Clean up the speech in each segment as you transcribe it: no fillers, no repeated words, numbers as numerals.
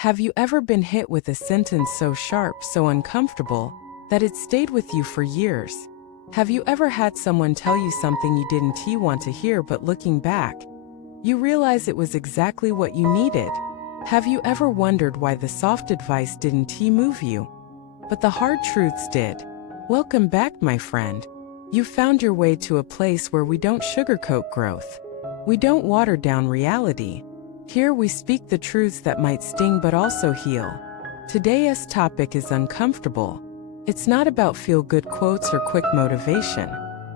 Have you ever been hit with a sentence so sharp, so uncomfortable, that it stayed with you for years? Have you ever had someone tell you something you didn't want to hear, but looking back, you realize it was exactly what you needed? Have you ever wondered why the soft advice didn't move you, but the hard truths did? Welcome back, my friend. You found your way to a place where we don't sugarcoat growth. We don't water down reality. Here we speak the truths that might sting but also heal. Today's topic is uncomfortable. It's not about feel-good quotes or quick motivation.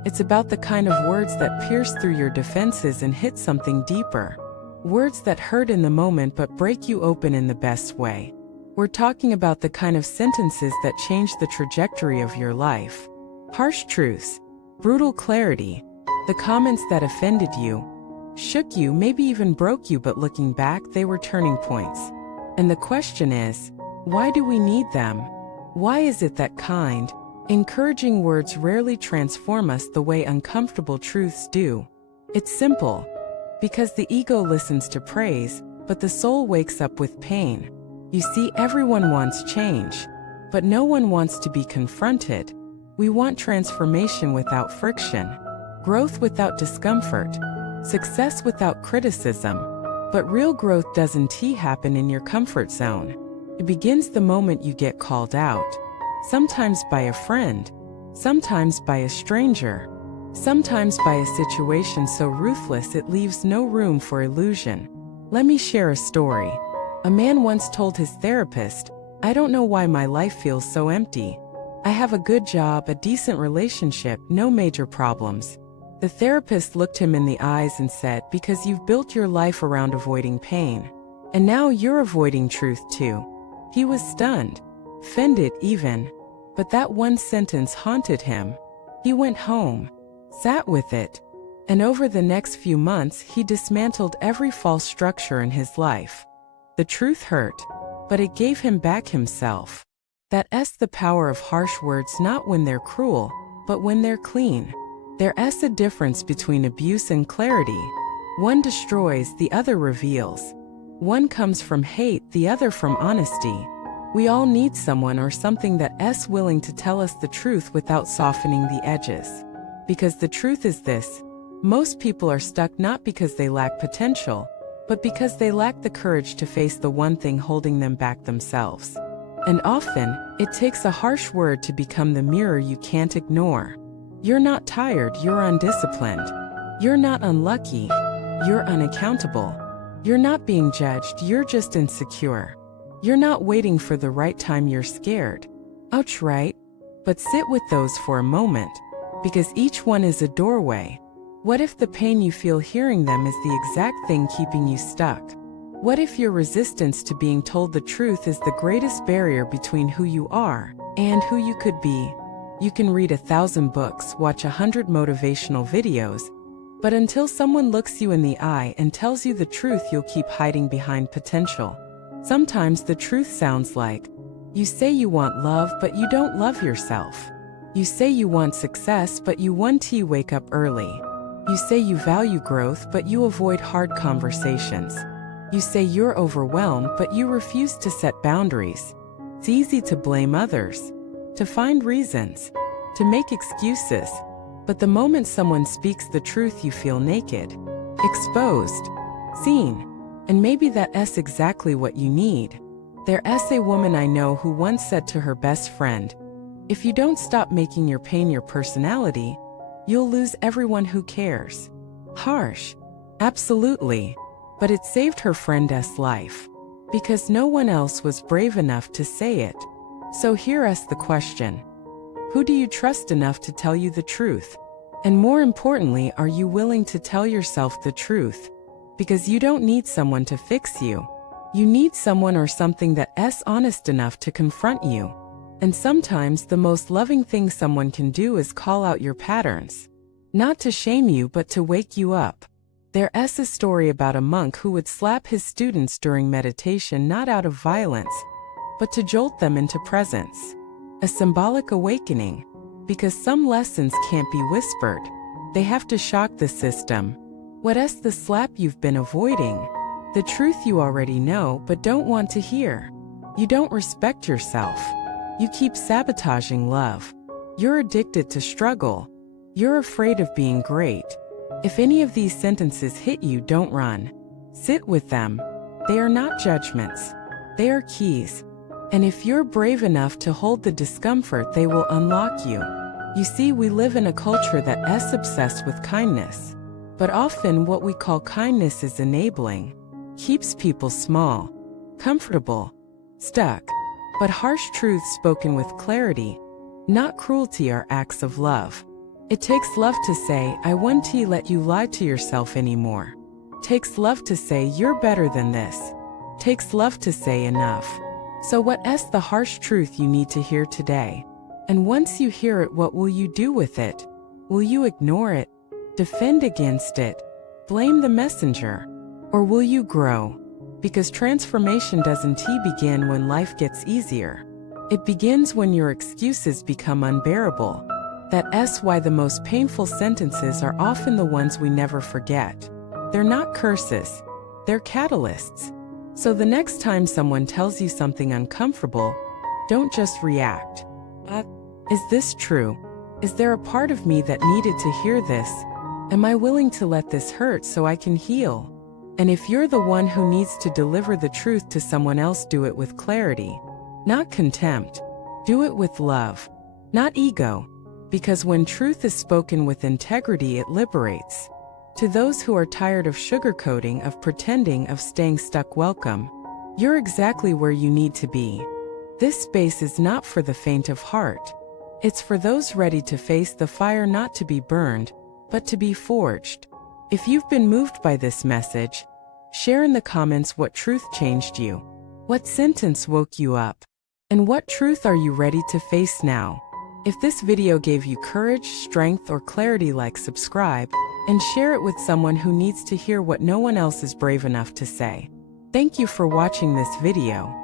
It's about the kind of words that pierce through your defenses and hit something deeper. Words that hurt in the moment but break you open in the best way. We're talking about the kind of sentences that change the trajectory of your life. Harsh truths, brutal clarity, the comments that offended you, shook you, maybe even broke you, but looking back, they were turning points. And the question is, why do we need them? Why is it that kind, encouraging words rarely transform us the way uncomfortable truths do? It's simple. Because the ego listens to praise, but the soul wakes up with pain. You see, everyone wants change, but no one wants to be confronted. We want transformation without friction, growth without discomfort, success without criticism. But real growth doesn't happen in your comfort zone. It begins the moment you get called out. Sometimes by a friend, sometimes by a stranger, sometimes by a situation so ruthless it leaves no room for illusion. Let me share a story. A man once told his therapist, "I don't know why my life feels so empty. I have a good job, a decent relationship, no major problems." The therapist looked him in the eyes and said, "Because you've built your life around avoiding pain. And now you're avoiding truth too." He was stunned, offended even. But that one sentence haunted him. He went home, sat with it, and over the next few months he dismantled every false structure in his life. The truth hurt, but it gave him back himself. That's the power of harsh words, not when they're cruel, but when they're clean. There's a difference between abuse and clarity. One destroys, the other reveals. One comes from hate, the other from honesty. We all need someone or something that's willing to tell us the truth without softening the edges. Because the truth is this: most people are stuck not because they lack potential, but because they lack the courage to face the one thing holding them back, themselves. And often, it takes a harsh word to become the mirror you can't ignore. You're not tired, you're undisciplined. You're not unlucky, you're unaccountable. You're not being judged, you're just insecure. You're not waiting for the right time, you're scared. Ouch, right? But sit with those for a moment, because each one is a doorway. What if the pain you feel hearing them is the exact thing keeping you stuck? What if your resistance to being told the truth is the greatest barrier between who you are and who you could be? You can read 1,000 books, watch 100 motivational videos, but until someone looks you in the eye and tells you the truth, you'll keep hiding behind potential. Sometimes the truth sounds like, you say you want love, but you don't love yourself. You say you want success, but you wake up early. You say you value growth, but you avoid hard conversations. You say you're overwhelmed, but you refuse to set boundaries. It's easy to blame others, to find reasons, to make excuses. But the moment someone speaks the truth, you feel naked, exposed, seen. And maybe that's exactly what you need. There's a woman I know who once said to her best friend, "If you don't stop making your pain your personality, you'll lose everyone who cares." Harsh. Absolutely. But it saved her friend's life. Because no one else was brave enough to say it. So here's the question. Who do you trust enough to tell you the truth? And more importantly, are you willing to tell yourself the truth? Because you don't need someone to fix you. You need someone or something that's honest enough to confront you. And sometimes the most loving thing someone can do is call out your patterns. Not to shame you, but to wake you up. There's a story about a monk who would slap his students during meditation, not out of violence, but to jolt them into presence. A symbolic awakening. Because some lessons can't be whispered. They have to shock the system. What's the slap you've been avoiding? The truth you already know but don't want to hear. You don't respect yourself. You keep sabotaging love. You're addicted to struggle. You're afraid of being great. If any of these sentences hit you, don't run. Sit with them. They are not judgments. They are keys. And if you're brave enough to hold the discomfort, they will unlock you. You see, we live in a culture that is obsessed with kindness. But often what we call kindness is enabling. Keeps people small, comfortable, stuck. But harsh truths spoken with clarity, not cruelty, are acts of love. It takes love to say, I won't let you lie to yourself anymore. Takes love to say, you're better than this. Takes love to say enough. So what's the harsh truth you need to hear today? And once you hear it, what will you do with it? Will you ignore it? Defend against it? Blame the messenger? Or will you grow? Because transformation doesn't begin when life gets easier. It begins when your excuses become unbearable. That's why the most painful sentences are often the ones we never forget. They're not curses. They're catalysts. So the next time someone tells you something uncomfortable, don't just react. Is this true? Is there a part of me that needed to hear this? Am I willing to let this hurt so I can heal? And if you're the one who needs to deliver the truth to someone else, do it with clarity, not contempt. Do it with love, not ego. Because when truth is spoken with integrity, it liberates. To those who are tired of sugarcoating, of pretending, of staying stuck, welcome. You're exactly where you need to be. This space is not for the faint of heart. It's for those ready to face the fire, not to be burned, but to be forged. If you've been moved by this message, share in the comments what truth changed you. What sentence woke you up? And what truth are you ready to face now? If this video gave you courage, strength, or clarity, like, subscribe, and share it with someone who needs to hear what no one else is brave enough to say. Thank you for watching this video.